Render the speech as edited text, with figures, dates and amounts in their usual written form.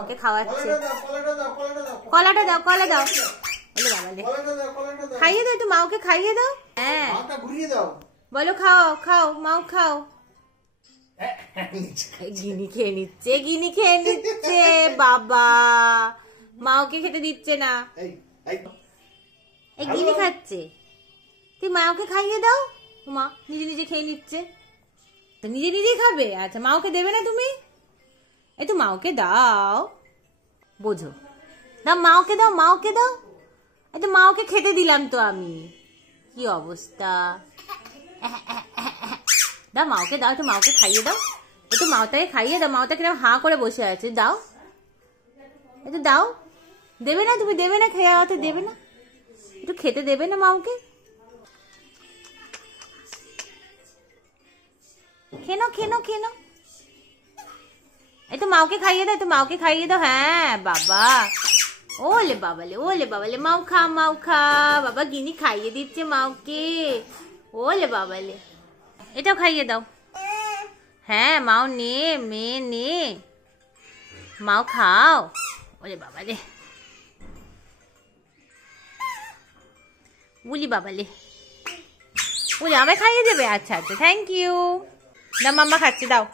ওকে খাওয়াচ্ছে। কলাটা দাও, কলা দাও। বলে বাবালে খাইয়ে দাও, একটু মাওকে খাইয়ে দাও। হ্যাঁ বলো খাও খাও মাও খাও। গিনি খেয়ে নিচ্ছে, গিনি খেয়ে নিচ্ছে। বাবা মাওকে খেতে দিচ্ছে না, এই গিনি খাচ্ছে। তুই মাওকে খাইয়ে দাও। মা নিজে নিজে খেয়ে নিচ্ছে, নিজে নিজেই খাবে। আচ্ছা মাওকে দেবে না তুমি? একটু মাওকে দাও, বোঝো। দাও মাওকে দাও, মাওকে দাও। একটু মাওকে খেতে দিলাম তো আমি। কি অবস্থা। দাও মাওকে দাও, একটু মাওকে খাইয়ে দাও। একটু মাওটাকে খাইয়ে দাও। মাওটা কিরকম হাঁ করে বসে আছে। দাও একটু দাও। দেবে না তুমি? দেবে না? খেয়ে দেবে না? একটু খেতে দেবে না মাওকে? খেনো খেনো খেনো। একটু মাওকে খাইয়ে দাও, একটু মাওকে খাইয়ে দাও। হ্যাঁ বাবা, ওলে বাবালে, ওলে বাবালে, মাও খা, মাও খা। বাবা গিনি খাইয়ে দিচ্ছে মাওকে। ওলে বাবালে, এটাও খাইয়ে দাও। হ্যাঁ মাও নে, মেয়ে নে, মাও খাও। ওলে বাবালে, উলি বাবালে, উলি আমায় খাইয়ে দেবে। আচ্ছা আচ্ছা থ্যাংক ইউ। না মাম্মা খাচ্ছে, দাও।